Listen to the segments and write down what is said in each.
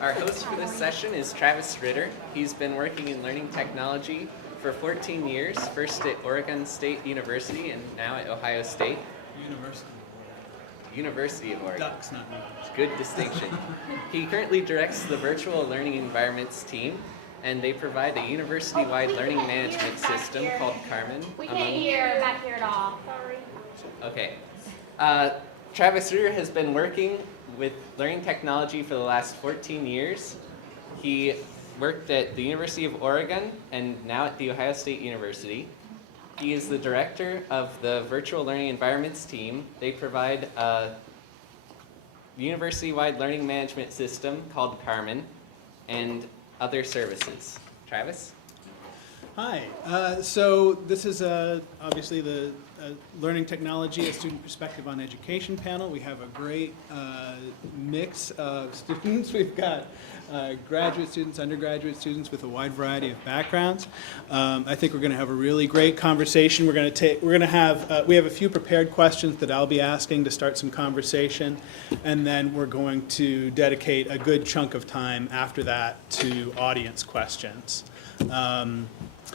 Our host for this session is Travis Ritter. He's been working in learning technology for 14 years, first at Oregon State University and now at Ohio State. University of Oregon. Ducks, not university. Good distinction. He currently directs the virtual learning environments team, and they provide a university-wide learning management system called Carmen. We can't hear back here at all. Sorry. Okay. Travis Ritter has been working with learning technology for the last 14 years. He worked at the University of Oregon and now at the Ohio State University. He is the director of the virtual learning environments team. They provide a university-wide learning management system called Carmen and other services. Travis? Hi. So this is obviously the Learning Technology, a Student Perspective on Education panel. We have a great mix of students. We've got graduate students, undergraduate students with a wide variety of backgrounds. I think we're going to have a really great conversation. We have a few prepared questions that I'll be asking to start some conversation, and then we're going to dedicate a good chunk of time after that to audience questions.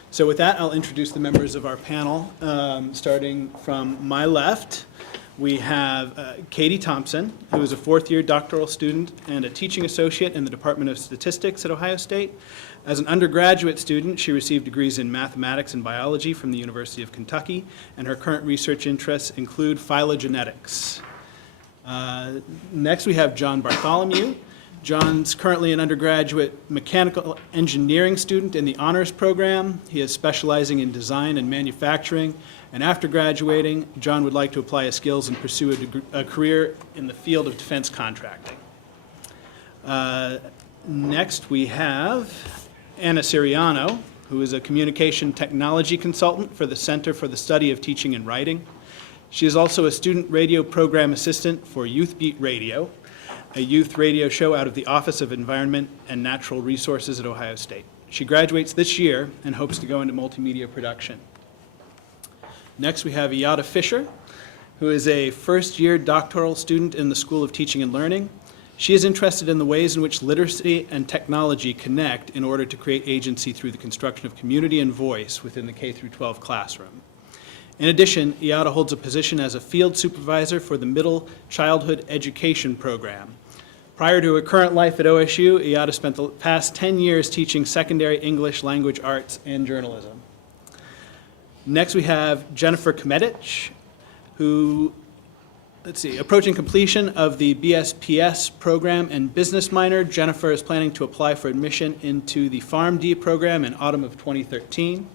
So with that, I'll introduce the members of our panel. Starting from my left, we have Katherine Thompson, who is a fourth-year doctoral student and a teaching associate in the Department of Statistics at Ohio State. As an undergraduate student, she received degrees in mathematics and biology from the University of Kentucky, and her current research interests include phylogenetics. Next, we have John Bartholomew. John's currently an undergraduate mechanical engineering student in the honors program. He is specializing in design and manufacturing, and after graduating, John would like to apply his skills and pursue a career in the field of defense contracting. Next, we have Anna Siriano, who is a communication technology consultant for the Center for the Study of Teaching and Writing. She is also a student radio program assistant for Youth Beat Radio, a youth radio show out of the Office of Environment and Natural Resources at Ohio State. She graduates this year and hopes to go into multimedia production. Next, we have Eyatta Fischer, who is a first-year doctoral student in the School of Teaching and Learning. She is interested in the ways in which literacy and technology connect in order to create agency through the construction of community and voice within the K-12 classroom. In addition, Eyatta holds a position as a field supervisor for the Middle Childhood Education Program. Prior to her current life at OSU, Eyatta spent the past 10 years teaching secondary English language arts and journalism. Next, we have Jennifer Kmetich, who, approaching completion of the BSPS program and business minor. Jennifer is planning to apply for admission into the PharmD program in autumn of 2013.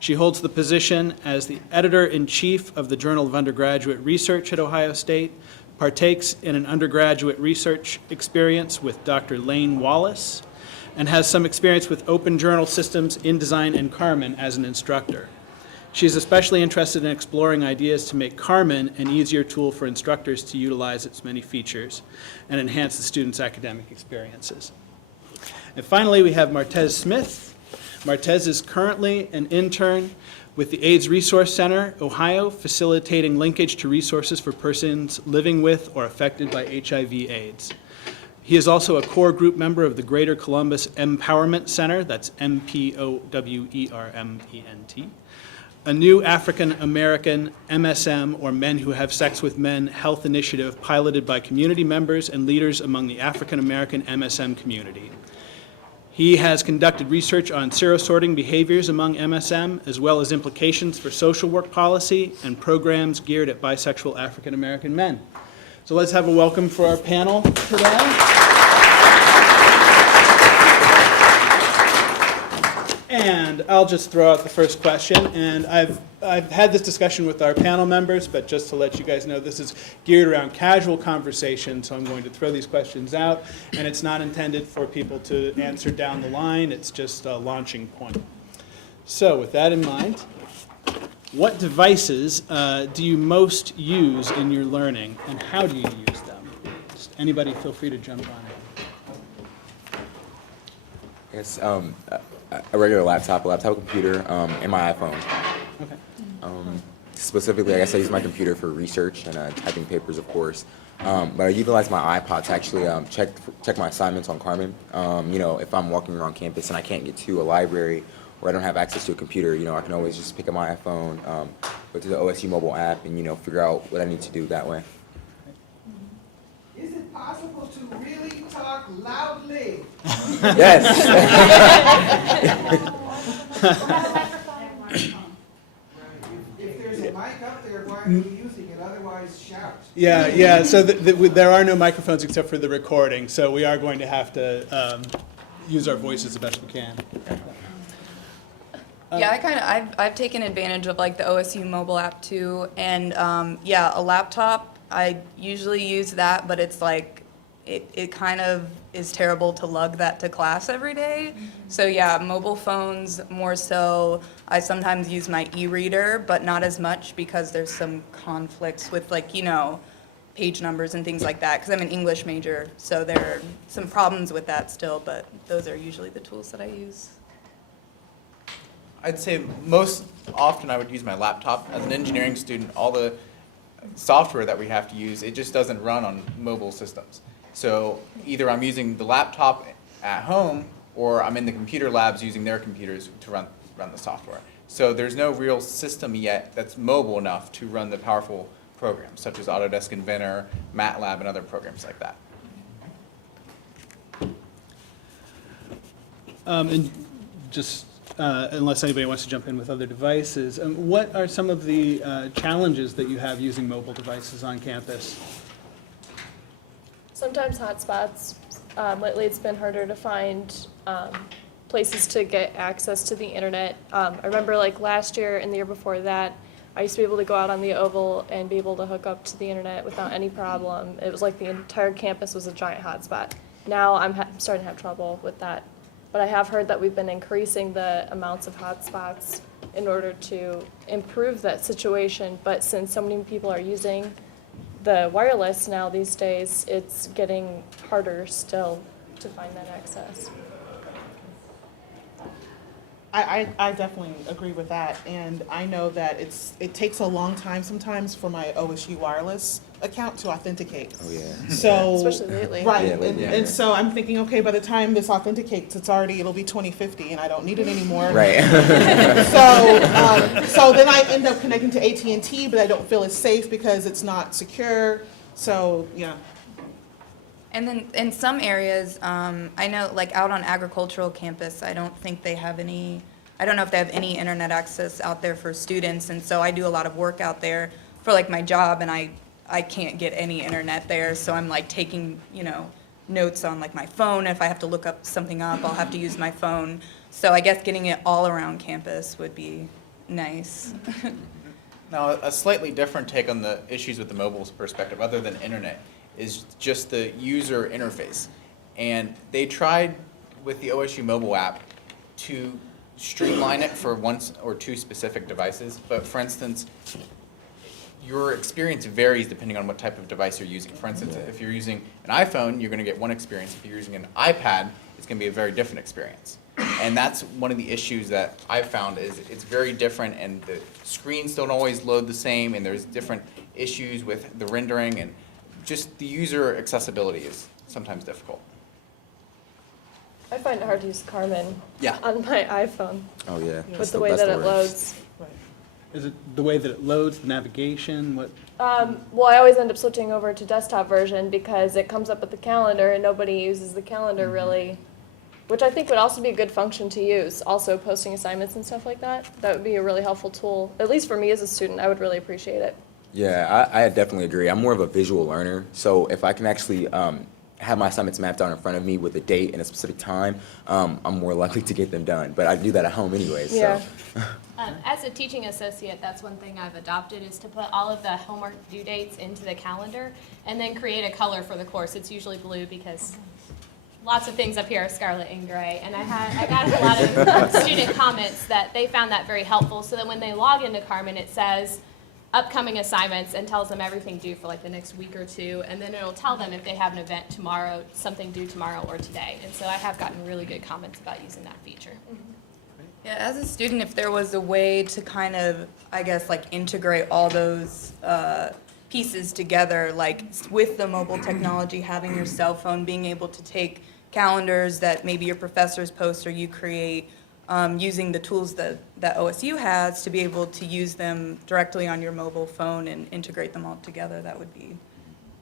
She holds the position as the editor-in-chief of the Journal of Undergraduate Research at Ohio State, partakes in an undergraduate research experience with Dr. Lane Wallace, and has some experience with open journal systems, InDesign, and Carmen as an instructor. She is especially interested in exploring ideas to make Carmen an easier tool for instructors to utilize its many features and enhance the students' academic experiences. And finally, we have Martez Smith. Martez is currently an intern with the AIDS Resource Center, Ohio, facilitating linkage to resources for persons living with or affected by HIV/AIDS. He is also a core group member of the Greater Columbus Empowerment Center, that's MPOWERMENT, a new African American MSM, or Men Who Have Sex with Men, health initiative piloted by community members and leaders among the African American MSM community. He has conducted research on serosorting behaviors among MSM, as well as implications for social work policy and programs geared at bisexual African American men. So let's have a welcome for our panel today. And I'll just throw out the first question, and I've had this discussion with our panel members, but just to let you guys know, this is geared around casual conversation, so I'm going to throw these questions out, and it's not intended for people to answer down the line, it's just a launching point. So with that in mind, what devices do you most use in your learning, and how do you use them? Just anybody feel free to jump on it. I guess a regular laptop, a laptop computer, and my iPhone. Okay. specifically, I guess I use my computer for research and typing papers, of course. But I utilize my iPod to actually check my assignments on Carmen. You know, if I'm walking around campus and I can't get to a library or I don't have access to a computer, you know, I can always just pick up my iPhone, go to the OSU mobile app, and, you know, figure out what I need to do that way. Is it possible to really talk loudly? Yes. If there's a mic up there, why are you using it? Otherwise, shout. Yeah. So there are no microphones except for the recording, so we are going to have to use our voices the best we can. Yeah, I've taken advantage of like the OSU mobile app too, and yeah, a laptop, I usually use that, but it's like, it kind of is terrible to lug that to class every day. So yeah, mobile phones more so. I sometimes use my e-reader, but not as much because there's some conflicts with like, you know, page numbers and things like that, because I'm an English major, so there are some problems with that still, but those are usually the tools that I use. I'd say most often I would use my laptop. As an engineering student, all the software that we have to use, it just doesn't run on mobile systems. So either I'm using the laptop at home or I'm in the computer labs using their computers to run the software. So there's no real system yet that's mobile enough to run the powerful programs such as Autodesk Inventor, MATLAB, and other programs like that. And just unless anybody wants to jump in with other devices, what are some of the challenges that you have using mobile devices on campus? Sometimes hotspots. Lately, it's been harder to find places to get access to the internet. I remember like last year and the year before that, I used to be able to go out on the Oval and be able to hook up to the internet without any problem. It was like the entire campus was a giant hotspot. Now I'm starting to have trouble with that. But I have heard that we've been increasing the amounts of hotspots in order to improve that situation. But since so many people are using the wireless now these days, it's getting harder still to find that access. I definitely agree with that, and I know that it takes a long time sometimes for my OSU wireless account to authenticate. Oh yeah. So Especially lately. right, Yeah, lately, and yeah. so I'm thinking, okay, by the time this authenticates, it'll be 2050, and I don't need it anymore. Right. So then I end up connecting to AT&T, but I don't feel as safe because it's not secure. So yeah. And then in some areas, I know like out on agricultural campus, I don't know if they have any internet access out there for students. And so I do a lot of work out there for like my job, and I can't get any internet there. So I'm like taking, you know, notes on like my phone. If I have to look up something up, I'll have to use my phone. So I guess getting it all around campus would be nice. Now, a slightly different take on the issues with the mobile perspective, other than internet, is just the user interface. And they tried with the OSU mobile app to streamline it for one or two specific devices. But for instance, your experience varies depending on what type of device you're using. For instance, if you're using an iPhone, you're going to get one experience. If you're using an iPad, it's going to be a very different experience. And that's one of the issues that I've found is it's very different, and the screens don't always load the same, and there's different issues with the rendering, and just the user accessibility is sometimes difficult. I find it hard to use Carmen Yeah. on my iPhone Oh yeah. with the way that it loads. Is it the way that it loads, the navigation, what? Well, I always end up switching over to desktop version because it comes up with the calendar and nobody uses the calendar really, which I think would also be a good function to use. Also posting assignments and stuff like that. That would be a really helpful tool, at least for me as a student. I would really appreciate it. Yeah, I definitely agree. I'm more of a visual learner, so if I can actually have my assignments mapped out in front of me with a date and a specific time, I'm more likely to get them done. But I do that at home anyway, so. Yeah. As a teaching associate, that's one thing I've adopted is to put all of the homework due dates into the calendar and then create a color for the course. It's usually blue because lots of things up here are scarlet and gray. And I got a lot of student comments that they found that very helpful, so that when they log into Carmen, it says upcoming assignments and tells them everything due for like the next week or two, and then it'll tell them if they have an event tomorrow, something due tomorrow or today. And so I have gotten really good comments about using that feature. Yeah, as a student, if there was a way to kind of, I guess, like integrate all those pieces together, like with the mobile technology, having your cell phone, being able to take calendars that maybe your professors post or you create, using the tools that OSU has to be able to use them directly on your mobile phone and integrate them all together, that would be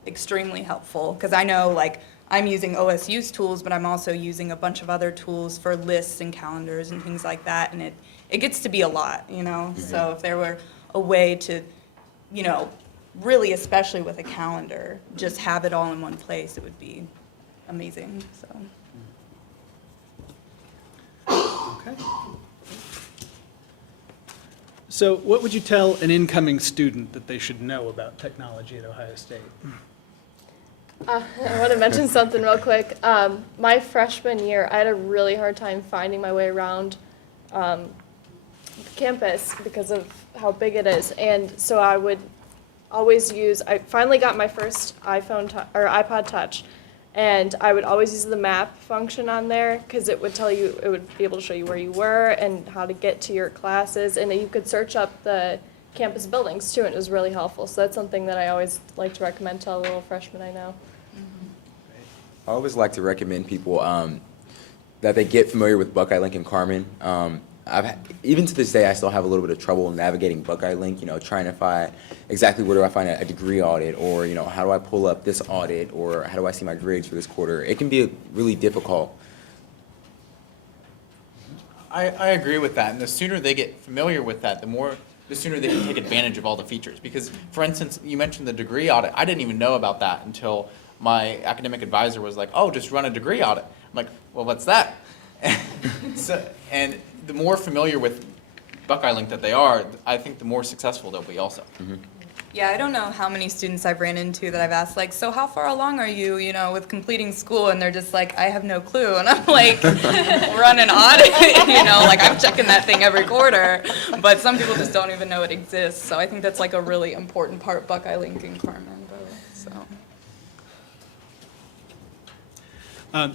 extremely helpful. Because I know, like, I'm using OSU's tools, but I'm also using a bunch of other tools for lists and calendars and things like that, and it gets to be a lot, you know? So if there were a way to, you know, really, especially with a calendar, just have it all in one place, it would be amazing, so. Okay. So what would you tell an incoming student that they should know about technology at Ohio State? I want to mention something real quick. My freshman year, I had a really hard time finding my way around campus because of how big it is. And so I would always I finally got my first iPod Touch, and I would always use the map function on there because it would be able to show you where you were and how to get to your classes, and you could search up the campus buildings too, and it was really helpful. So that's something that I always like to recommend to a little freshman I know. I always like to recommend people that they get familiar with Buckeye Link and Carmen. Even to this day, I still have a little bit of trouble navigating Buckeye Link, you know, trying to find exactly where do I find a degree audit, or, you know, how do I pull up this audit, or how do I see my grades for this quarter. It can be really difficult. I agree with that, and the sooner they get familiar with that, the sooner they can take advantage of all the features. Because, for instance, you mentioned the degree audit. I didn't even know about that until my academic advisor was like, oh, just run a degree audit. I'm like, well, what's that? And the more familiar with Buckeye Link that they are, I think the more successful they'll be also. Mm-hmm. Yeah, I don't know how many students I've ran into that I've asked, like, so how far along are you, you know, with completing school? And they're just like, I have no clue. And I'm like, run an audit, you know, like I'm checking that thing every quarter. But some people just don't even know it exists. So I think that's like a really important part, Buckeye Link and Carmen, so.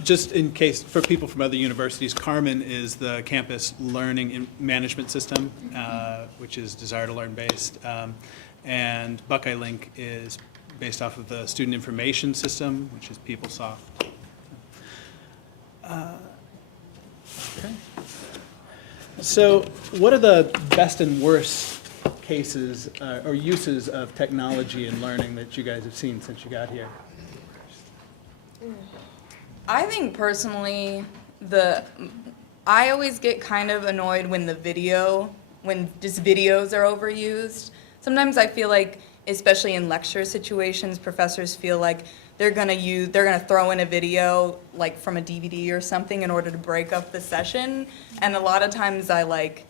Just in case, for people from other universities, Carmen is the campus learning and management system, which is Desire to Learn based. And Buckeye Link is based off of the student information system, which is PeopleSoft. Okay. So what are the best and worst cases or uses of technology in learning that you guys have seen since you got here? I think personally, I always get kind of annoyed when when just videos are overused. Sometimes I feel like, especially in lecture situations, professors feel like they're gonna throw in a video like from a DVD or something in order to break up the session. And a lot of times I like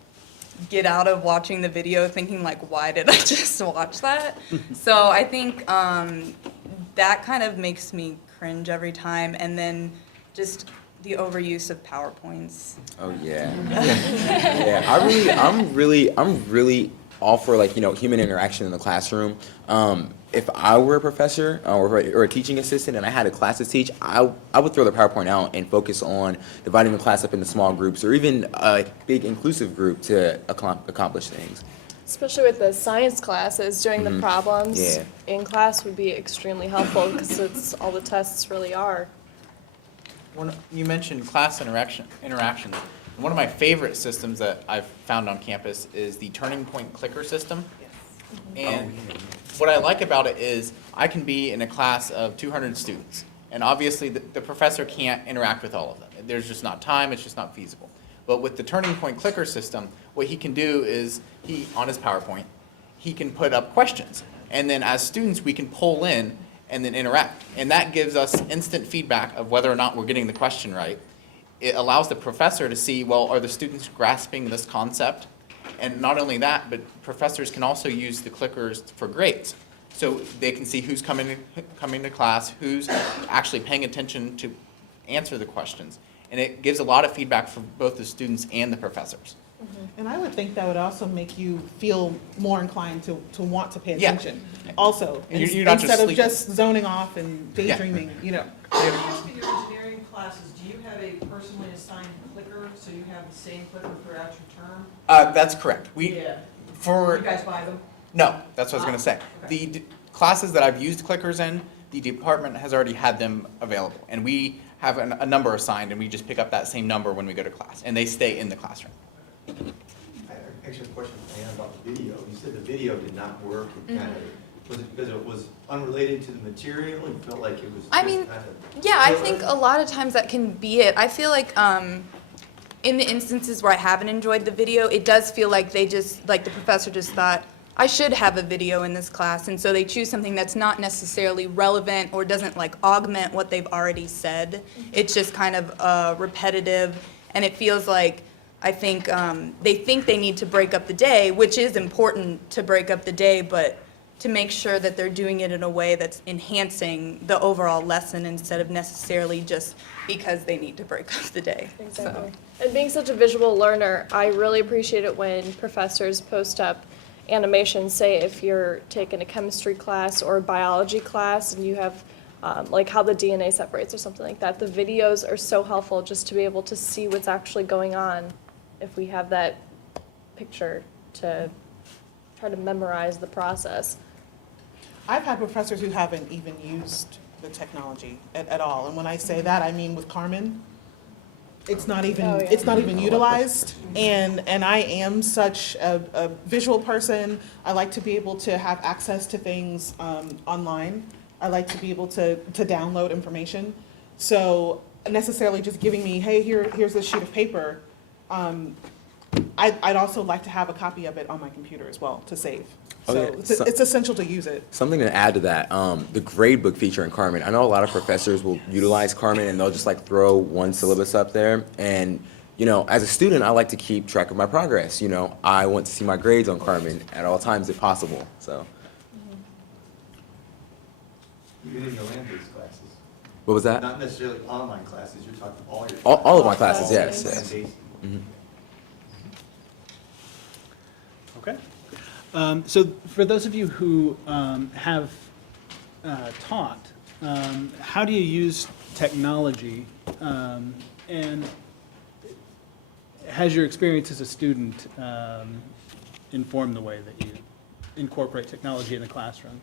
get out of watching the video thinking like, why did I just watch that? So I think that kind of makes me cringe every time. And then just the overuse of PowerPoints. Oh yeah. Yeah. I'm really all for, like, you know, human interaction in the classroom. If I were a professor or a teaching assistant and I had a class to teach, I would throw the PowerPoint out and focus on dividing the class up into small groups or even a big inclusive group to accomplish things. Especially with the science classes, doing the problems Yeah. in class would be extremely helpful because it's all the tests really are. When you mentioned class interactions. One of my favorite systems that I've found on campus is the Turning Point clicker system. And what I like about it is I can be in a class of 200 students, and obviously the professor can't interact with all of them. There's just not time, it's just not feasible. But with the Turning Point clicker system, what he can do is on his PowerPoint, he can put up questions. And then as students, we can pull in and then interact. And that gives us instant feedback of whether or not we're getting the question right. It allows the professor to see, well, are the students grasping this concept? And not only that, but professors can also use the clickers for grades. So they can see who's coming to class, who's actually paying attention to answer the questions. And it gives a lot of feedback for both the students and the professors. And I would think that would also make you feel more inclined to want to pay Yeah. attention also. And you're not just instead of sleeping. just zoning off and daydreaming, you know. Your engineering classes, do you have a personally assigned clicker, so you have the same clicker throughout your term? That's correct. You guys buy them? No, that's what I was gonna say. Okay. The classes that I've used clickers in, the department has already had them available. And we have a number assigned, and we just pick up that same number when we go to class, and they stay in the classroom. I have actually a question for Ann about the video. You said the video did not work. It kind of, was it because it was unrelated to the material? You felt like it was I just mean, kind of yeah, I filler? think a lot of times that can be it. I feel like in the instances where I haven't enjoyed the video, it does feel like they just, like the professor just thought, I should have a video in this class, and so they choose something that's not necessarily relevant or doesn't like augment what they've already said. It's just kind of repetitive, and it feels like, I think they need to break up the day, which is important to break up the day, but to make sure that they're doing it in a way that's enhancing the overall lesson instead of necessarily just because they need to break up the day. Exactly. And being such a visual learner, I really appreciate it when professors post up animations, say if you're taking a chemistry class or a biology class and you have like how the DNA separates or something like that. The videos are so helpful just to be able to see what's actually going on if we have that picture to try to memorize the process. I've had professors who haven't even used the technology at all. And when I say that, I mean with Carmen, it's not even, Oh, yeah. it's not even utilized. And I am such a visual person. I like to be able to have access to things online. I like to be able to download information. So necessarily just giving me, hey, here's this sheet of paper. I'd also like to have a copy of it on my computer as well to save. So Okay, it's essential to use it. Something to add to that, the gradebook feature in Carmen. I know a lot of professors will utilize Carmen and they'll just like throw one syllabus up there. And, you know, as a student, I like to keep track of my progress. You know, I want to see my grades on Carmen at all times if possible, so. Even in your land-based classes, What was that? not necessarily online classes, you're talking all your. All of my classes, All yes, classes. yes. Land-based. Okay. So for those of you who have taught, how do you use technology? And has your experience as a student informed the way that you incorporate technology in the classroom?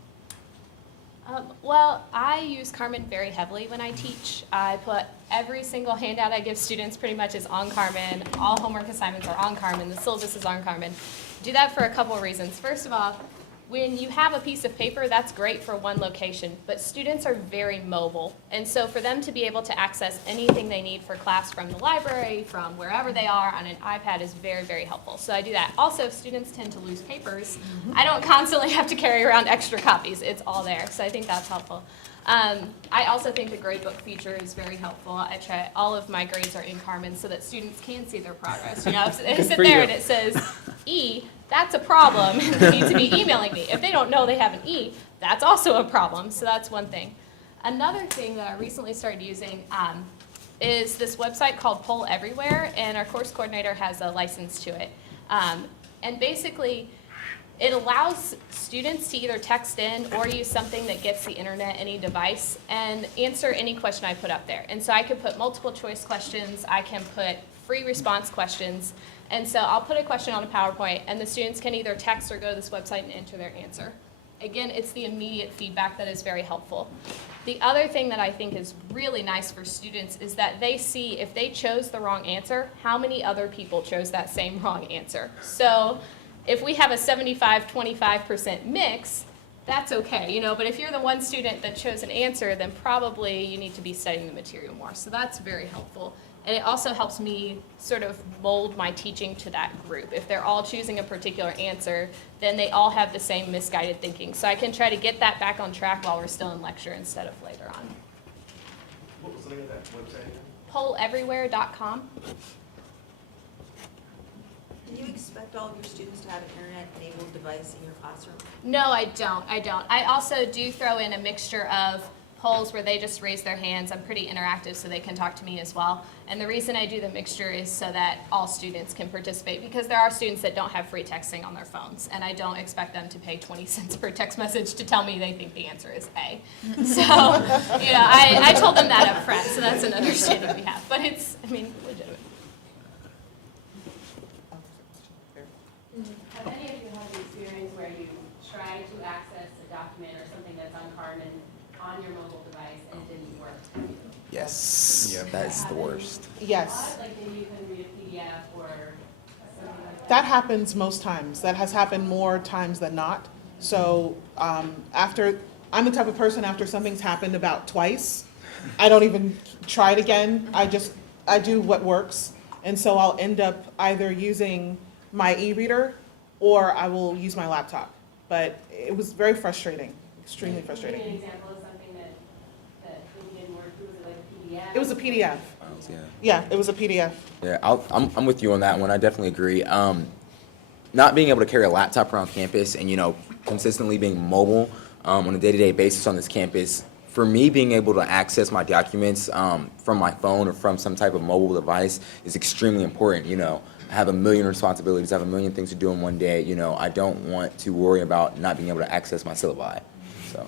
Well, I use Carmen very heavily when I teach. I put every single handout I give students pretty much is on Carmen. All homework assignments are on Carmen. The syllabus is on Carmen. Do that for a couple of reasons. First of all, when you have a piece of paper, that's great for one location, but students are very mobile. And so for them to be able to access anything they need for class from the library, from wherever they are on an iPad is very, very helpful. So I do that. Also, if students tend to lose papers, I don't constantly have to carry around extra copies. It's all there. So I think that's helpful. I also think the gradebook feature is very helpful. I try, all of my grades are in Carmen so that students can see their progress. You know, if they sit there and it says E, that's a problem. They need to be emailing me. If they don't know they have an E, that's also a problem. So that's one thing. Another thing that I recently started using is this website called Poll Everywhere, and our course coordinator has a license to it. And basically, it allows students to either text in or use something that gets the internet, any device, and answer any question I put up there. And so I can put multiple choice questions, I can put free response questions, and so I'll put a question on a PowerPoint, and the students can either text or go to this website and enter their answer. Again, it's the immediate feedback that is very helpful. The other thing that I think is really nice for students is that they see if they chose the wrong answer, how many other people chose that same wrong answer. So if we have a 75-25% mix, that's okay, you know, but if you're the one student that chose an answer, then probably you need to be studying the material more. So that's very helpful. And it also helps me sort of mold my teaching to that group. If they're all choosing a particular answer, then they all have the same misguided thinking. So I can try to get that back on track while we're still in lecture instead of later on. What was the name of that website? Polleverywhere.com. Do you expect all of your students to have an internet-enabled device in your classroom? No, I don't. I also do throw in a mixture of polls where they just raise their hands. I'm pretty interactive, so they can talk to me as well. And the reason I do the mixture is so that all students can participate, because there are students that don't have free texting on their phones, and I don't expect them to pay 20 cents per text message to tell me they think the answer is A. So, I told them that up front, so that's an understanding we have. But it's, legitimate. Have any of you had the experience where you try to access a document or something that's on Carmen on your mobile device and it didn't work? Yes, Yep. that's the worst. Yes. Like maybe you can read a PDF or something like that? That happens most times. That has happened more times than not. So I'm the type of person, after something's happened about twice, I don't even try it again. I do what works. And so I'll end up either using my e-reader or I will use my laptop. But it was very frustrating, extremely frustrating. Give me an example of something that maybe didn't work. Was it like a PDF? It was a PDF. Yeah. Yeah, it was a PDF. Yeah, I'm with you on that one. I definitely agree. Not being able to carry a laptop around campus and, consistently being mobile on a day-to-day basis on this campus, for me, being able to access my documents from my phone or from some type of mobile device is extremely important. I have a million responsibilities. I have a million things to do in one day. I don't want to worry about not being able to access my syllabi. So.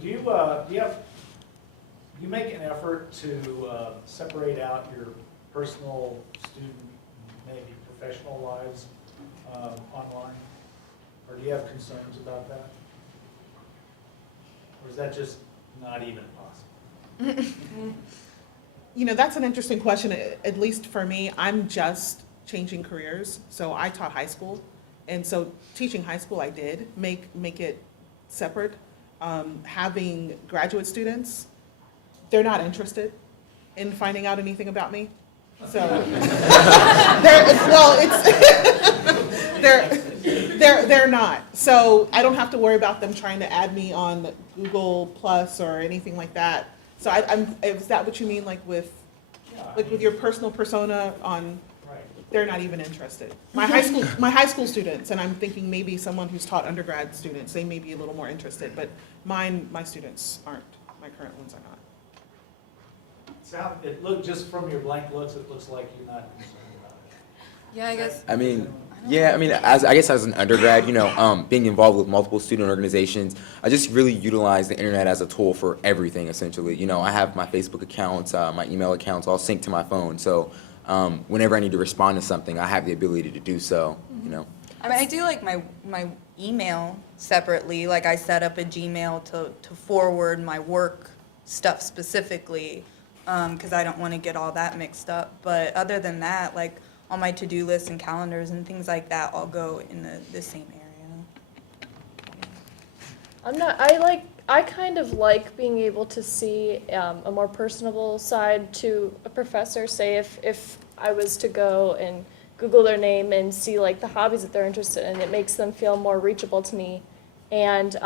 Do you make an effort to separate out your personal, student, maybe professional lives online? Or do you have concerns about that? Or is that just not even possible? That's an interesting question. At least for me, I'm just changing careers. So I taught high school. And so teaching high school, I did make it separate. Having graduate students, they're not interested in finding out anything about me. So, they're not. So I don't have to worry about them trying to add me on Google Plus or anything like that. So is that what you mean, like with your personal persona on? Right. They're not even interested. My high school students, and I'm thinking maybe someone who's taught undergrad students, they may be a little more interested, but my students aren't. My current ones are not. Just from your blank looks, it looks like you're not concerned about it. Yeah, I guess. As an undergrad, being involved with multiple student organizations, I just really utilize the internet as a tool for everything, essentially. I have my Facebook accounts, my email accounts all synced to my phone. So whenever I need to respond to something, I have the ability to do so, I do like my email separately. Like I set up a Gmail to forward my work stuff specifically, because I don't want to get all that mixed up. But other than that, like all my to-do lists and calendars and things like that all go in the same area. I kind of like being able to see a more personable side to a professor. Say if I was to go and Google their name and see like the hobbies that they're interested in, it makes them feel more reachable to me. And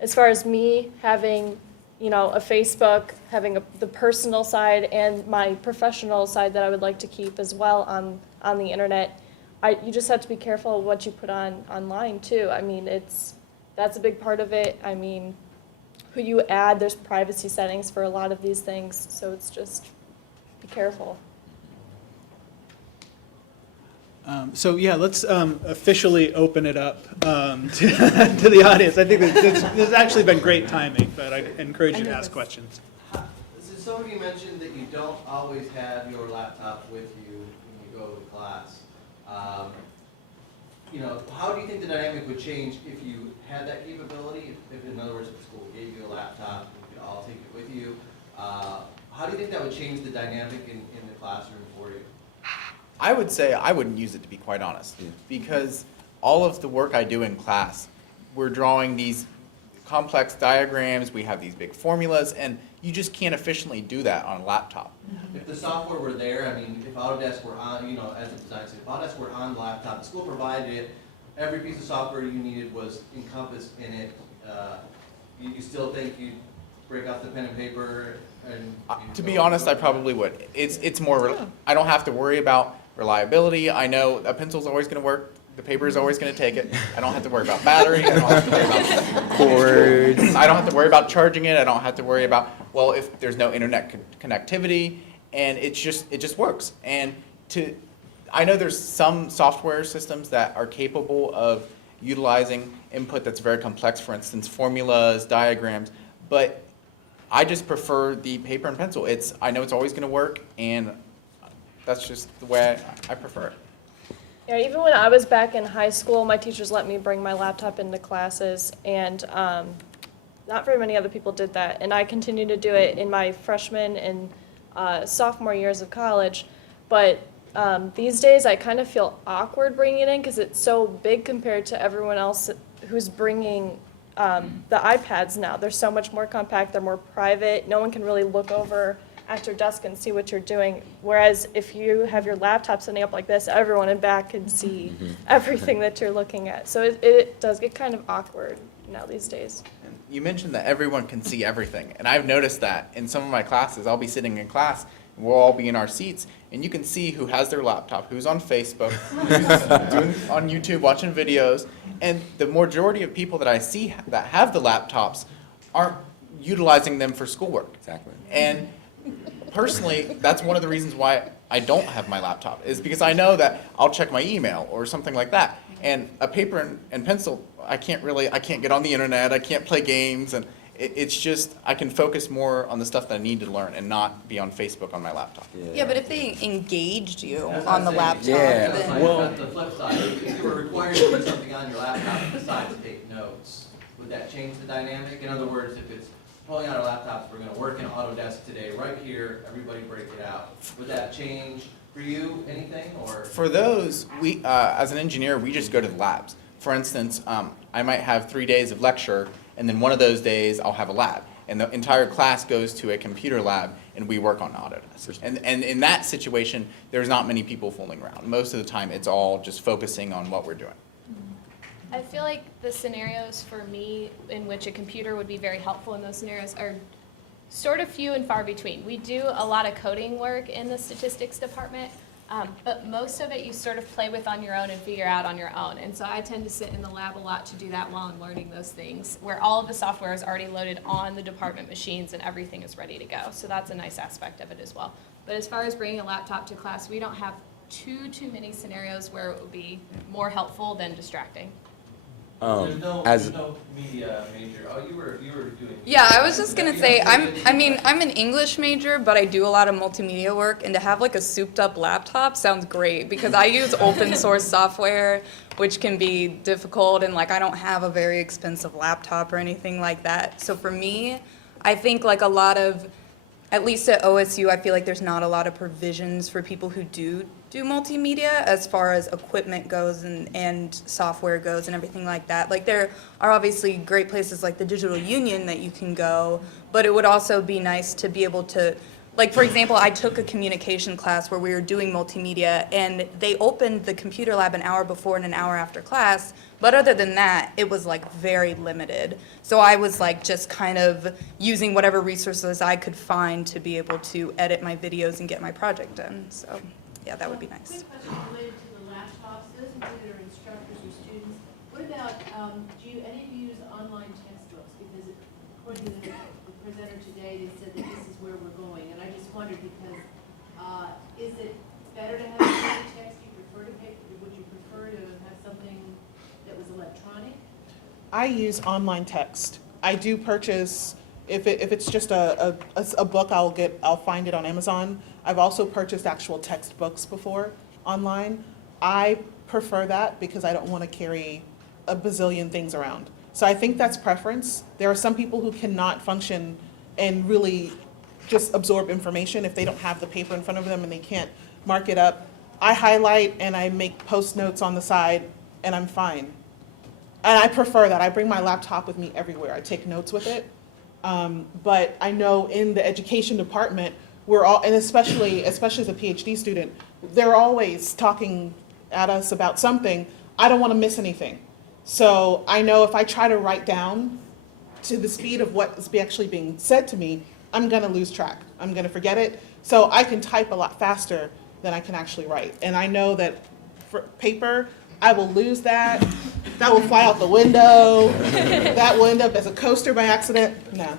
as far as me having, a Facebook, having the personal side and my professional side that I would like to keep as well on the internet, you just have to be careful of what you put online too. That's a big part of it. Who you add, there's privacy settings for a lot of these things, so it's just be careful. Let's officially open it up to the audience. I think this has actually been great timing, but I encourage you to ask questions. So some of you mentioned that you don't always have your laptop with you when you go to class. How do you think the dynamic would change if you had that capability? If in other words, if the school gave you a laptop, you could all take it with you. How do you think that would change the dynamic in the classroom for you? I would say I wouldn't use it, to be quite honest, because all of the work I do in class, we're drawing these complex diagrams, we have these big formulas, and you just can't efficiently do that on a laptop. If the software were there, if Autodesk were on, as a design student, if Autodesk were on the laptop, the school provided it, every piece of software you needed was encompassed in it, you still think you'd break out the pen and paper and... To be honest, I probably would. It's more, I don't have to worry about reliability. I know a pencil's always going to work The paper is always going to take it. I don't have to worry about battery. I don't have to worry about Cords. I don't have to worry about charging it. I don't have to worry about, well, if there's no internet connectivity, and it just works. And I know there's some software systems that are capable of utilizing input that's very complex, for instance, formulas, diagrams, but I just prefer the paper and pencil. I know it's always going to work, and that's just the way I prefer it. Yeah, even when I was back in high school, my teachers let me bring my laptop into classes, and not very many other people did that. And I continued to do it in my freshman and sophomore years of college. But these days, I kind of feel awkward bringing it in because it's so big compared to everyone else who's bringing the iPads now. They're so much more compact. They're more private. No one can really look over at your desk and see what you're doing. Whereas if you have your laptop sitting up like this, everyone in back can see everything that you're looking at. So it does get kind of awkward now these days. And you mentioned that everyone can see everything, and I've noticed that in some of my classes. I'll be sitting in class, and we'll all be in our seats, and you can see who has their laptop, who's on Facebook, who's on YouTube watching videos, and the majority of people that I see that have the laptops aren't utilizing them for schoolwork. Exactly. And personally, that's one of the reasons why I don't have my laptop, is because I know that I'll check my email or something like that. And a paper and pencil, I can't get on the internet, I can't play games, and it's just, I can focus more on the stuff that I need to learn and not be on Facebook on my laptop. Yeah, but if they engaged you That's on the what I'm laptop, saying. Yeah. then. Well, the flip side, if you were required to put something on your laptop besides take notes, would that change the dynamic? In other words, if it's pulling out our laptops, we're gonna work in Autodesk today, right here, everybody break it out. Would that change for you anything, or? For those, we, as an engineer, we just go to the labs. For instance, I might have 3 days of lecture, and then one of those days I'll have a lab. And the entire class goes to a computer lab, and we work on Autodesk. And in that situation, there's not many people fooling around. Most of the time, it's all just focusing on what we're doing. I feel like the scenarios for me in which a computer would be very helpful in those scenarios are sort of few and far between. We do a lot of coding work in the statistics department, but most of it you sort of play with on your own and figure out on your own. And so I tend to sit in the lab a lot to do that while I'm learning those things, where all of the software is already loaded on the department machines and everything is ready to go. So that's a nice aspect of it as well. But as far as bringing a laptop to class, we don't have too many scenarios where it would be more helpful than distracting. There's no media major. Oh, you were doing. Yeah, I was just gonna say, I'm an English major, but I do a lot of multimedia work, and to have like a souped up laptop sounds great, because I use open source software, which can be difficult, and like I don't have a very expensive laptop or anything like that. So for me, I think like a lot of, at least at OSU, I feel like there's not a lot of provisions for people who do multimedia as far as equipment goes and software goes and everything like that. Like there are obviously great places like the Digital Union that you can go, but it would also be nice to be able to, like for example, I took a communication class where we were doing multimedia, and they opened the computer lab an hour before and an hour after class, but other than that, it was like very limited. So I was like just kind of using whatever resources I could find to be able to edit my videos and get my project done. So yeah, that would be nice. Quick question related to the laptops. Those of you that are instructors or students, what about, do any of you use online textbooks? Because according to the presenter today, they said that this is where we're going. And I just wondered because, is it better to have a text? Do you prefer to pick, would you prefer to have something that was electronic? I use online text. I do purchase, if it's just a book, I'll find it on Amazon. I've also purchased actual textbooks before online. I prefer that because I don't want to carry a bazillion things around. So I think that's preference. There are some people who cannot function and really just absorb information if they don't have the paper in front of them and they can't mark it up. I highlight and I make post notes on the side and I'm fine. And I prefer that. I bring my laptop with me everywhere. I take notes with it. But I know in the education department, we're all, and especially as a PhD student, they're always talking at us about something. I don't want to miss anything. So I know if I try to write down to the speed of what is actually being said to me, I'm going to lose track. I'm going to forget it. So I can type a lot faster than I can actually write. And I know that for paper, I will lose that. That will fly out the window. That will end up as a coaster by accident. No.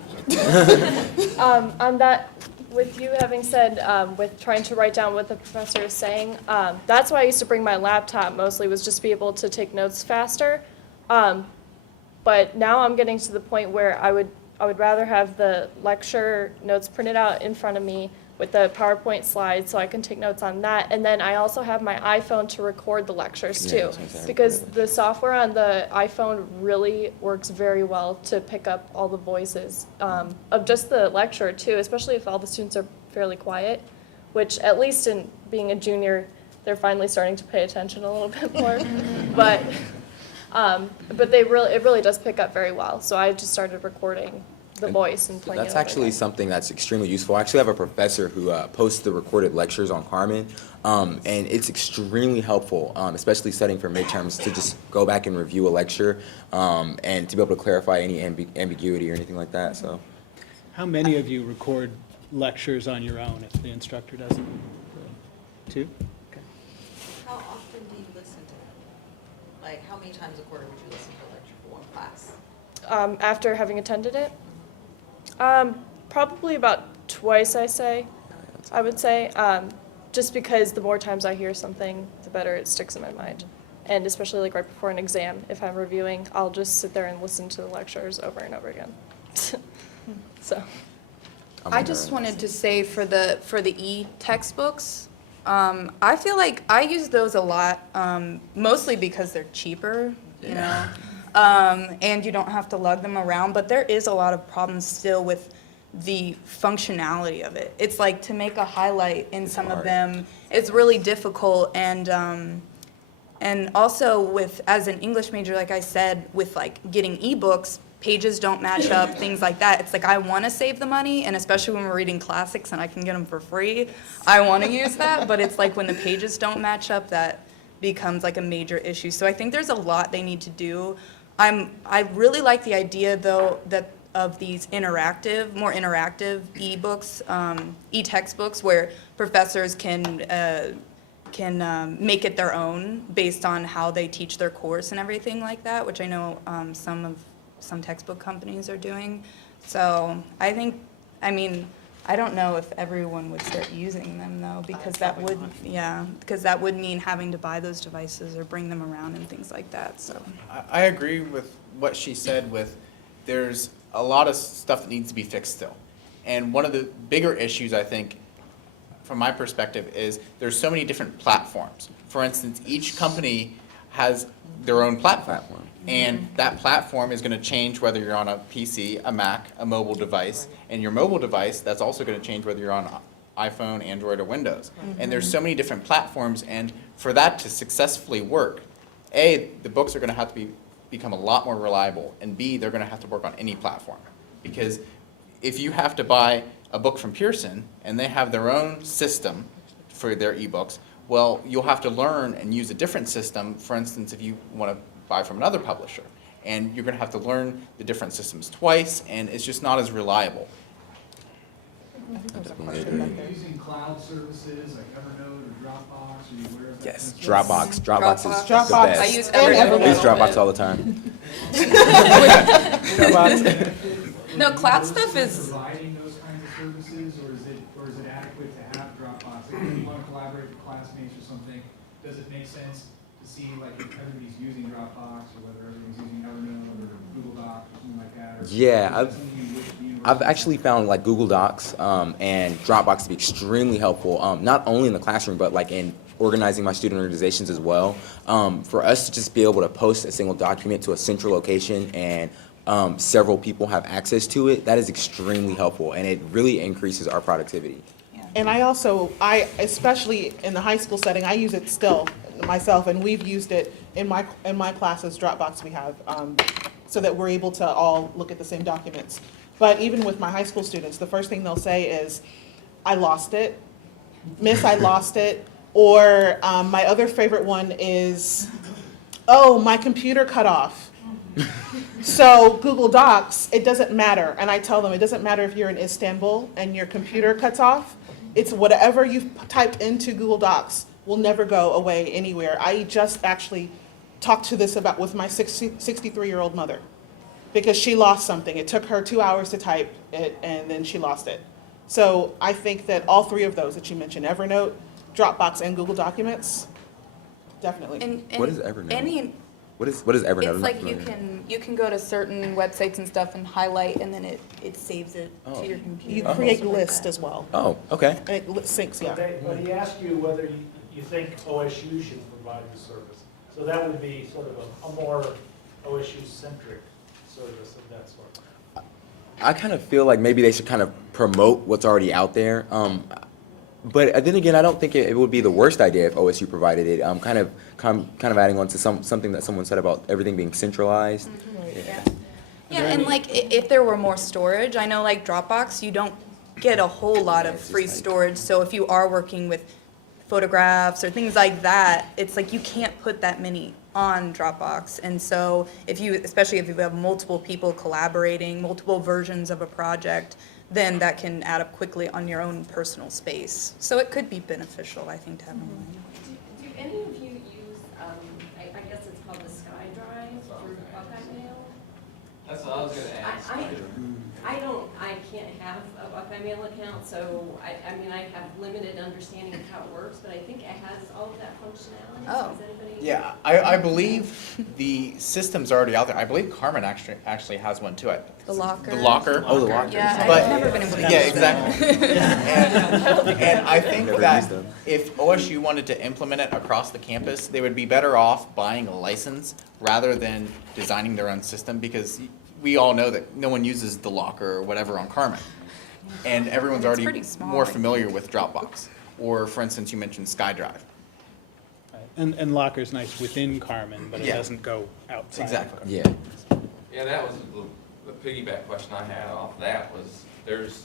On that, with you having said, with trying to write down what the professor is saying, that's why I used to bring my laptop mostly, was just to be able to take notes faster. But now I'm getting to the point where I would rather have the lecture notes printed out in front of me with the PowerPoint slides so I can take notes on that. And then I also have my iPhone to record the lectures too, because the software on the iPhone really works very well to pick up all the voices of just the lecturer too, especially if all the students are fairly quiet, which at least in being a junior, they're finally starting to pay attention a little bit more. But it really does pick up very well. So I just started recording the voice and playing it That's over actually again. something that's extremely useful. I actually have a professor who posts the recorded lectures on Carmen, and it's extremely helpful, especially studying for midterms, to just go back and review a lecture and to be able to clarify any ambiguity or anything like that. So, How many of you record lectures on your own if the instructor doesn't? 2? Okay. How often do you listen to it? Like, how many times a quarter would you listen to a lecture for one class? After having attended it? Probably about twice, I would say. Just because the more times I hear something, the better it sticks in my mind. And especially like right before an exam, if I'm reviewing, I'll just sit there and listen to the lectures over and over again. So. I just wanted to say for the e-textbooks, I feel like I use those a lot, mostly because they're cheaper, you know, and you don't have to lug them around, but there is a lot of problems still with the functionality of it. It's like to make a highlight in some of them, it's really difficult, and also with, as an English major, like I said, with like getting ebooks, pages don't match up, things like that. It's like I want to save the money, and especially when we're reading classics and I can get them for free, I want to use that, but it's like when the pages don't match up, that becomes like a major issue. So I think there's a lot they need to do. I really like the idea though that of these more interactive ebooks, e-textbooks, where professors can make it their own based on how they teach their course and everything like that, which I know some textbook companies are doing. So I don't know if everyone would start using them though, because that would mean having to buy those devices or bring them around and things like that. So I agree with what she said there's a lot of stuff that needs to be fixed still. And one of the bigger issues, I think, from my perspective, is there's so many different platforms. For instance, each company has their own platform. And that platform is going to change whether you're on a PC, a Mac, a mobile device. And your mobile device, that's also going to change whether you're on iPhone, Android, or Windows. And there's so many different platforms, and for that to successfully work, A, the books are going to have to become a lot more reliable, and B, they're going to have to work on any platform. Because if you have to buy a book from Pearson, and they have their own system for their ebooks, well, you'll have to learn and use a different system, for instance, if you want to buy from another publisher. And you're going to have to learn the different systems twice, and it's just not as reliable. Are you using cloud services like Evernote or Dropbox? Are you aware of that? yes, Dropbox. Dropbox is the Dropbox. best. I use Evernote. I use Dropbox all the time. no, cloud stuff is. Providing those kinds of services, or is it adequate to have Dropbox? If you want to collaborate with classmates or something, does it make sense to see like if everybody's using Dropbox or whether everyone's using Evernote or Google Docs or something like that? Or Yeah, is that something you wish the I've university- actually found like Google Docs and Dropbox to be extremely helpful, not only in the classroom, but like in organizing my student organizations as well. For us to just be able to post a single document to a central location and several people have access to it, that is extremely helpful, and it really increases our productivity. And I especially in the high school setting, I use it still myself, and we've used it in my classes, Dropbox we have, so that we're able to all look at the same documents. But even with my high school students, the first thing they'll say is, I lost it. Miss, I lost it. Or my other favorite one is, oh, my computer cut off. So Google Docs, it doesn't matter. And I tell them, it doesn't matter if you're in Istanbul and your computer cuts off. It's whatever you've typed into Google Docs will never go away anywhere. I just actually talked to this about with my 63-year-old mother, because she lost something. It took her 2 hours to type it, and then she lost it. So I think that all three of those that you mentioned, Evernote, Dropbox, and Google Documents, definitely. And What is Evernote? Any, What is Evernote? I'm it's not like you familiar. you can go to certain websites and stuff and highlight, and then it saves it Oh. to your computer. You create lists as well. Oh, okay. And it syncs, yeah. But he asked you whether you think OSU should provide the service. So that would be sort of a more OSU-centric service of that sort. I kind of feel like maybe they should kind of promote what's already out there. But then again, I don't think it would be the worst idea if OSU provided it. Kind of adding on to something that someone said about everything being centralized. Yeah, and like if there were more storage, I know like Dropbox, you don't get a whole lot of free storage. So if you are working with photographs or things like that, it's like you can't put that many on Dropbox. And so especially if you have multiple people collaborating, multiple versions of a project, then that can add up quickly on your own personal space. So it could be beneficial, I think, to have them. Do any of you use, I guess it's called the SkyDrive through Buckeye Mail? That's what I was gonna ask. I can't have a Buckeye Mail account, so I mean, I have limited understanding of how it works, but I think it has all of that functionality. Oh. Does anybody? Yeah, I believe the system's already out there. I believe Carmen actually has one too. The locker. The locker. Oh, the locker. Yeah, But- I've never been able to use Yeah, that. exactly. And I think Never that used them. if OSU wanted to implement it across the campus, they would be better off buying a license rather than designing their own system, because we all know that no one uses the locker or whatever on Carmen. And everyone's It's already pretty small, more I think. familiar with Dropbox. Or, for instance, you mentioned SkyDrive. And Locker's nice within Carmen, but it Yeah. doesn't go outside. of Exactly. Carmen. Yeah. Yeah, that was the piggyback question I had off that was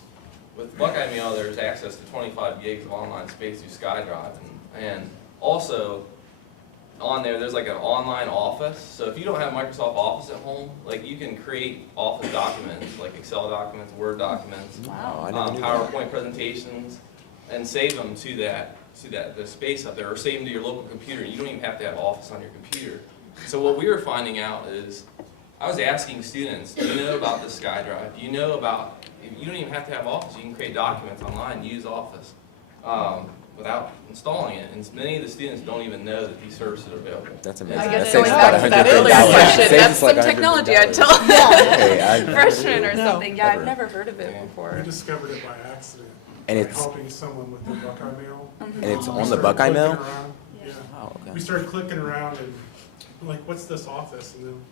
with Buckeye Mail, there's access to 25 gigs of online space through SkyDrive. And also, on there's like an online office. So if you don't have Microsoft Office at home, like you can create Office documents, like Excel documents, Word documents, Wow, I never knew that. PowerPoint presentations, and save them to the space up there, or save them to your local computer. You don't even have to have Office on your computer. So what we were finding out is, I was asking students, do you know about the SkyDrive? Do you know about, you don't even have to have Office, you can create documents online, use Office, without installing it. And many of the students don't even know that these services are available. That's amazing. I That guess saves going us back to like that $150. earlier question, Saves that's us like some technology I'd $150. tell Hey, I- freshmen or No. something. Yeah, I've Ever. never heard of it Yeah. before. We discovered it by accident. And by it's- helping someone with their Buckeye Mail. And it's We on the started Buckeye clicking Mail? around. Yeah. Oh, okay. We started clicking around and I'm like, what's this Office? And then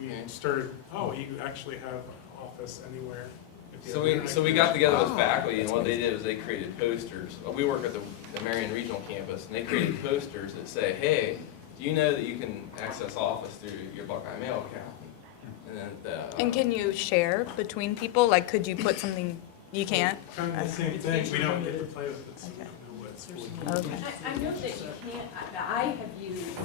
we started, oh, you actually have Office anywhere. if you So have we internet got together with Wow. faculty, and That's what they did was they created posters. We work at the Marion Regional Campus, and they created posters that say, hey, do you know that you can access Office through your Buckeye Mail account? And then And can you share between people? Like, could you put something you can't? Kind of the same thing. We don't get to play with it, so we Okay. don't know what's fully. Okay. I know that you can't, I have used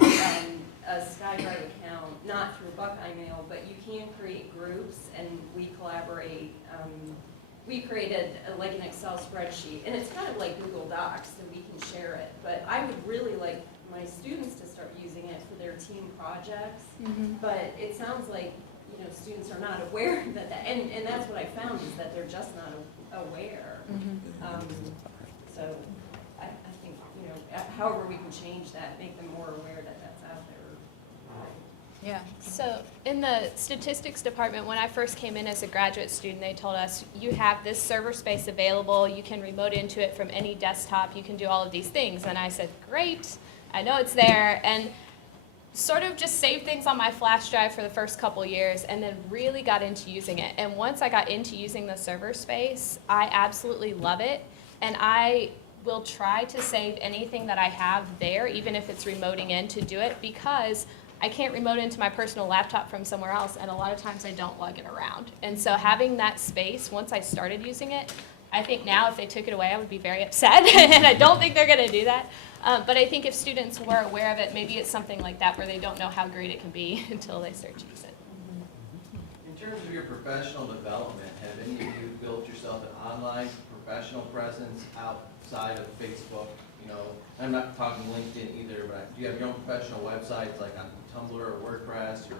a SkyDrive account, not through Buckeye Mail, but you can create groups and we collaborate. We created like an Excel spreadsheet, and it's kind of like Google Docs, so we can share it. But I would really like my students to start using it for their team projects. But it sounds like, students are not aware that, and that's what I found, is that they're just not aware. So I think, however we can change that, make them more aware that that's out there. Yeah. So in the statistics department, when I first came in as a graduate student, they told us, you have this server space available, you can remote into it from any desktop, you can do all of these things. And I said, great, I know it's there. And sort of just saved things on my flash drive for the first couple years, and then really got into using it. And once I got into using the server space, I absolutely love it. And I will try to save anything that I have there, even if it's remoting in, to do it, because I can't remote into my personal laptop from somewhere else, and a lot of times I don't lug it around. And so having that space, once I started using it, I think now if they took it away, I would be very upset, and I don't think they're going to do that. But I think if students were aware of it, maybe it's something like that where they don't know how great it can be until they start to use it. In terms of your professional development, have any of you built yourself an online professional presence outside of Facebook, you know, I'm not talking LinkedIn either, but do you have your own professional websites like on Tumblr or WordPress, or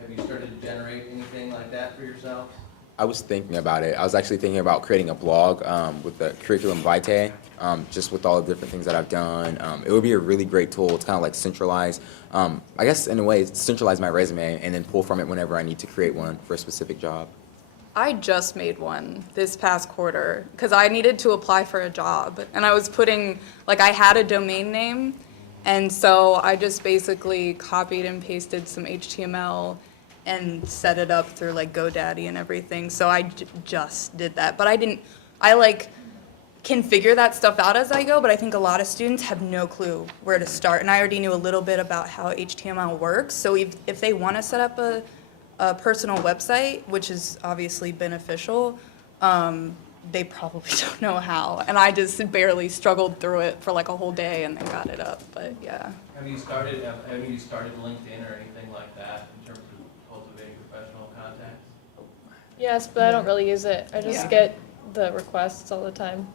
have you started to generate anything like that for yourself? I was thinking about it. I was actually thinking about creating a blog with the curriculum vitae, just with all the different things that I've done. It would be a really great tool. It's kind of like centralize, I guess in a way, centralize my resume and then pull from it whenever I need to create one for a specific job. I just made one this past quarter because I needed to apply for a job, and I was putting, like, I had a domain name, and so I just basically copied and pasted some HTML and set it up through like GoDaddy and everything. So I just did that, but I like can figure that stuff out as I go, but I think a lot of students have no clue where to start, and I already knew a little bit about how HTML works. So if they want to set up a personal website, which is obviously beneficial, they probably don't know how. And I just barely struggled through it for like a whole day and then got it up, but yeah. Have you started LinkedIn or anything like that in terms of cultivating professional contacts? Yes, but I don't really use it. I just get the requests all the time.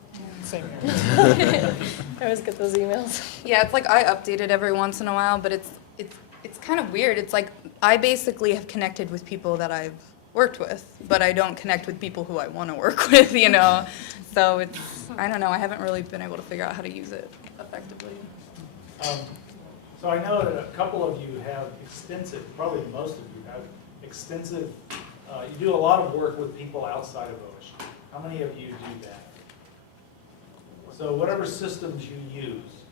Same I always get those emails. Yeah, it's like I update it every once in a while, but it's kind of weird. It's like I basically have connected with people that I've worked with, but I don't connect with people who I want to work with, you know? So it's, I don't know, I haven't really been able to figure out how to use it effectively. So I know that a couple of you have extensive, probably most of you have extensive, you do a lot of work with people outside of OSU. How many of you do that? So whatever systems you use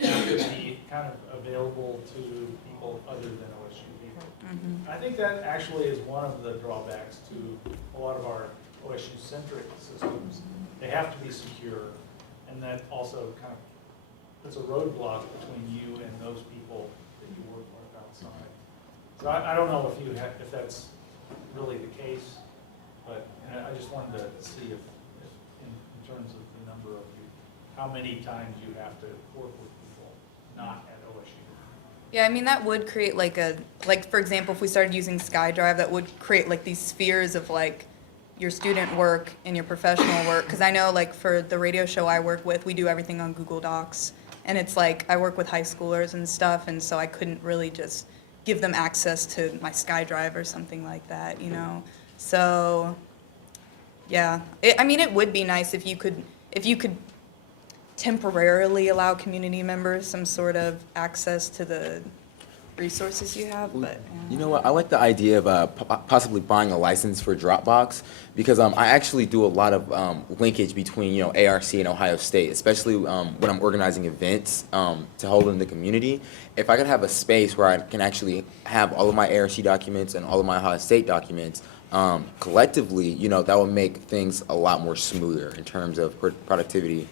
have to be kind of available to people other than OSU people. Mm-hmm. I think that actually is one of the drawbacks to a lot of our OSU-centric systems. They have to be secure, and that also kind of puts a roadblock between you and those people that you work with outside. So I don't know if that's really the case, but I just wanted to see if in terms of the number of you, how many times you have to work with people not at OSU. Yeah, I mean, that would create like for example, if we started using SkyDrive, that would create like these spheres of like your student work and your professional work. Because I know like for the radio show I work with, we do everything on Google Docs. And it's like, I work with high schoolers and stuff, and so I couldn't really just give them access to my SkyDrive or something like that, you know? So, yeah. I mean, it would be nice if you could temporarily allow community members some sort of access to the resources you have, but yeah. You know what? I like the idea of possibly buying a license for Dropbox because I actually do a lot of linkage between ARC and Ohio State, especially when I'm organizing events to hold in the community. If I could have a space where I can actually have all of my ARC documents and all of my Ohio State documents collectively, that would make things a lot more smoother in terms of productivity,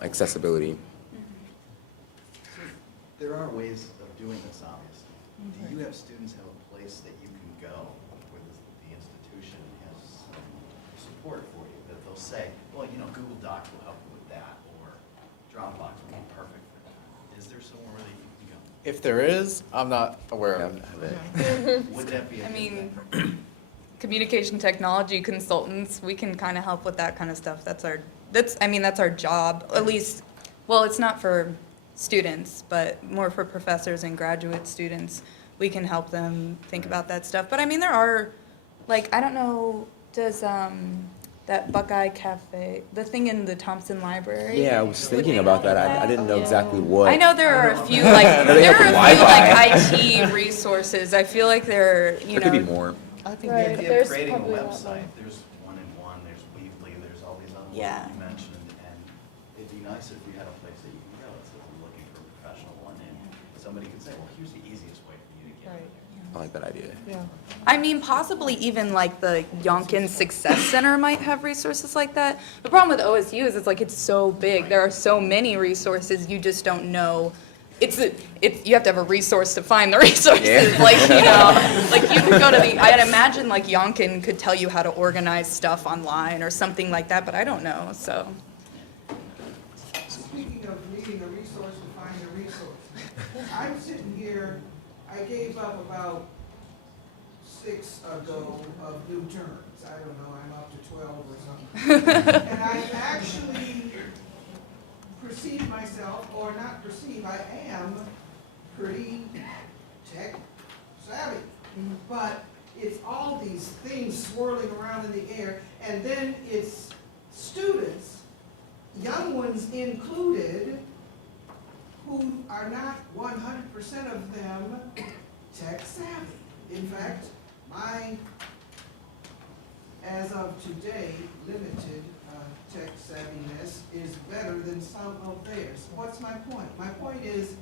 accessibility. There are ways of doing this, obviously. Do you have students have a place that you can go where the institution has some support for you, that they'll say, well, Google Docs will help you with that, or Dropbox will be perfect for that? Is there somewhere where you can go? If there is, I'm not aware of it. Would that be a I good mean, thing? communication technology consultants, we can kind of help with that kind of stuff. That's our job, at least. Well, it's not for students, but more for professors and graduate students. We can help them think about that stuff. But I mean, there are, like, I don't know, does that Buckeye Cafe, the thing in the Thompson Library? Yeah, I was thinking about that. I didn't know exactly what. I know there are a few IT resources. I feel like there could be more. I think Right, the idea there's of creating a probably a lot website, there's one-in-one, there's Weebly, there's all these other ones Yeah. that you mentioned, and it'd be nice if we had a place that you can go that says, I'm looking for a professional one, and somebody could say, well, here's the easiest way for you to get in there. I like that idea. Yeah. I mean, possibly even like the Yonkin Success Center might have resources like that. The problem with OSU is it's so big. There are so many resources, you just don't know. You have to have a resource to find the resources. Yeah. Like you could go to I'd imagine like Yonkin could tell you how to organize stuff online or something like that, but I don't know, so. Speaking of needing a resource to find a resource, I'm sitting here, I gave up about 6 ago of new terms. I don't know, I'm up to 12 or something. And I actually perceive myself, or not perceive, I am pretty tech savvy. But it's all these things swirling around in the air, and then it's students, young ones included, who are not 100% of them tech savvy. In fact, my, as of today, limited tech savviness is better than some of theirs. What's my point? My point is,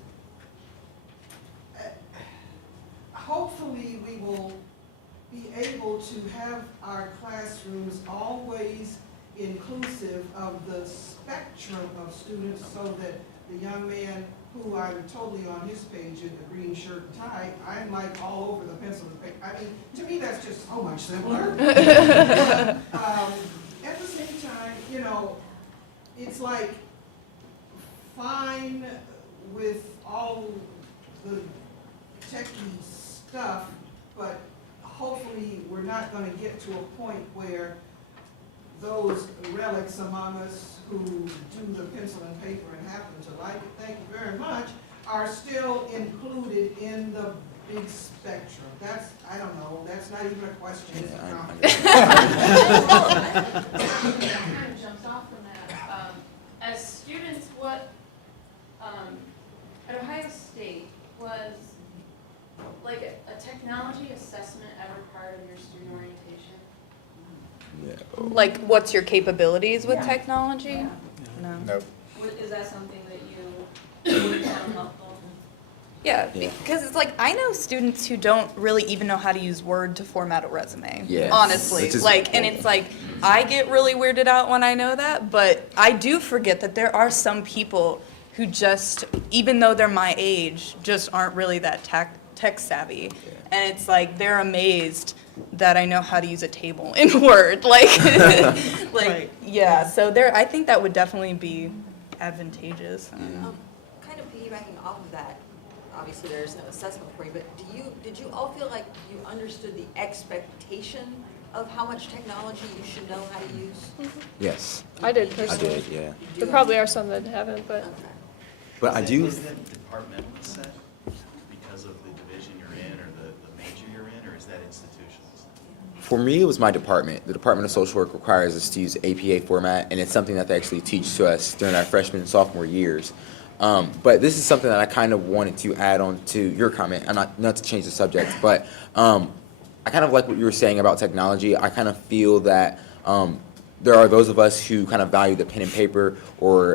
hopefully we will be able to have our classrooms always inclusive of the spectrum of students, so that the young man who I'm totally on his page in the green shirt and tie, I'm like all over the pencil and paper. I mean, to me, that's just so much simpler. At the same time, you know, it's like fine with all the techie stuff, but hopefully we're not going to get to a point where those relics among us who do the pencil and paper and happen to like it, thank you very much, are still included in the big spectrum. That's, I don't know, that's not even a question. It's a comment. Kind of jumps off from that. As students, what, at Ohio State, was like a technology assessment ever part of your student orientation? Like, what's your capabilities with Yeah. technology? Yeah. No. Nope. Is that something that you found helpful? Yeah, because it's like, I know students who don't really even know how to use Word to format a resume. Yes. Honestly, Which is like, and it's like, I get really weirded out when I know that, but I do forget that there are some people who just, even though they're my age, just aren't really that tech savvy. And it's like, they're amazed that I know how to use a table in Word. Like, like, Right. yeah, so there, I think that would definitely be advantageous. Kind of piggybacking off of that, obviously there's no assessment for you, but did you all feel like you understood the expectation of how much technology you should know how to use? Yes. I did I personally. did, yeah. There probably are some that haven't, but. But I do. Is that departmentally set because of the division you're in, or the major you're in, or is that institutional? For me, it was my department. The Department of Social Work requires us to use APA format, and it's something that they actually teach to us during our freshman and sophomore years. But this is something that I kind of wanted to add on to your comment. I'm not to change the subject, but I kind of like what you were saying about technology. I kind of feel that there are those of us who kind of value the pen and paper, or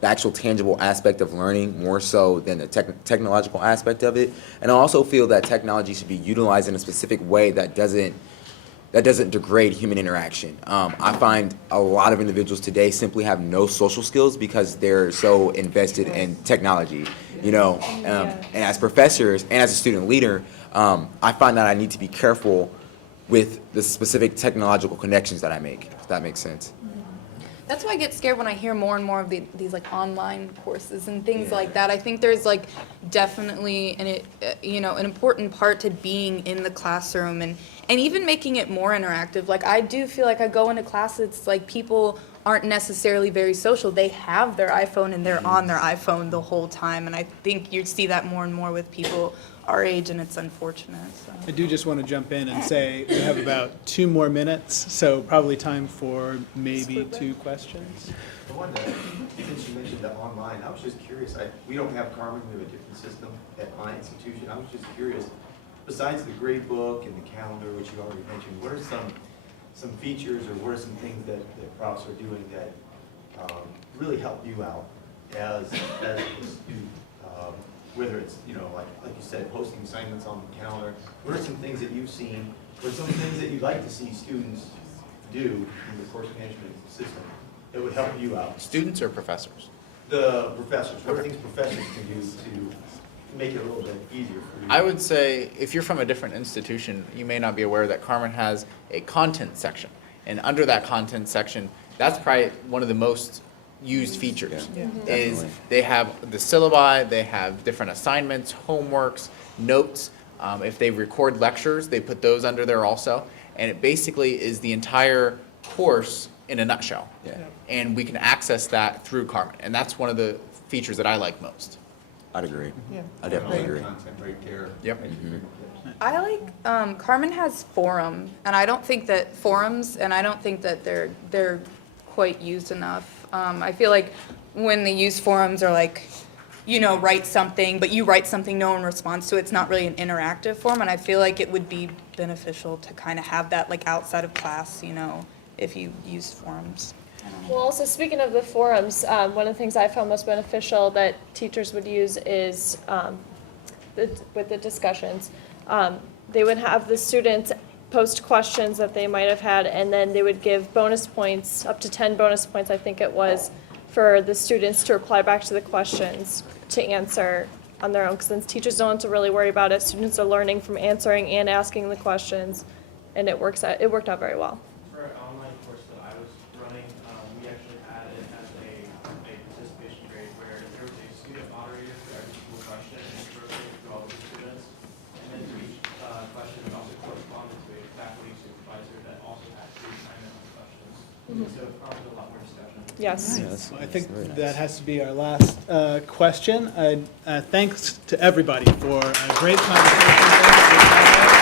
the actual tangible aspect of learning more so than the technological aspect of it. And I also feel that technology should be utilized in a specific way that doesn't degrade human interaction. I find a lot of individuals today simply have no social skills because they're so invested in technology, you know. And as professors and as a student leader, I find that I need to be careful with the specific technological connections that I make, if that makes sense. That's why I get scared when I hear more and more of these like online courses and things like that. I think there's like definitely an important part to being in the classroom and even making it more interactive. Like, I do feel like I go into class, it's like people aren't necessarily very social. They have their iPhone and they're on their iPhone the whole time, and I think you see that more and more with people our age, and it's unfortunate. So. I do just want to jump in and say we have about 2 more minutes, so probably time for maybe 2 questions. I wanted to, since you mentioned the online, I was just curious. We don't have Carmen, we have a different system at my institution. I was just curious, besides the grade book and the calendar, which you already mentioned, what are some features, or what are some things that profs are doing that really help you out as a student? Whether it's, you know, like you said, posting assignments on the calendar, what are some things that you've seen, or some things that you'd like to see students do in the course management system that would help you out? Students or professors? The professors, what are things professors can do to make it a little bit easier for you? I would say, if you're from a different institution, you may not be aware that Carmen has a content section. And under that content section, that's probably one of the most used features. Is they have the syllabi, they have different assignments, homeworks, notes. If they record lectures, they put those under there also. And it basically is the entire course in a nutshell. Yeah. And we can access that through Carmen, and that's one of the features that I like most. I'd agree. Yeah. I definitely agree. Content right there. Yep. I like, Carmen has forum, and I don't think that they're quite used enough. I feel like when they use forums are like, you know, write something, but you write something, no one responds to it. It's not really an interactive form, and I feel like it would be beneficial to kind of have that like outside of class, you know, if you use forums. I don't know. Well, also speaking of the forums, one of the things I found most beneficial that teachers would use is with the discussions. They would have the students post questions that they might have had, and then they would give bonus points, up to 10 bonus points, I think it was, for the students to reply back to the questions to answer on their own, because since teachers don't have to really worry about it, students are learning from answering and asking the questions, and it worked out very well. For an online course that I was running, we actually had it as a participation grade where there was a student moderator for every single question and it rotated through all of the students. And then for each question, it also corresponded to a faculty supervisor that also had to chime in on the questions. So it prompted a lot more discussion. Yes. Nice. I think that has to be our last question. Thanks to everybody for a great conversation.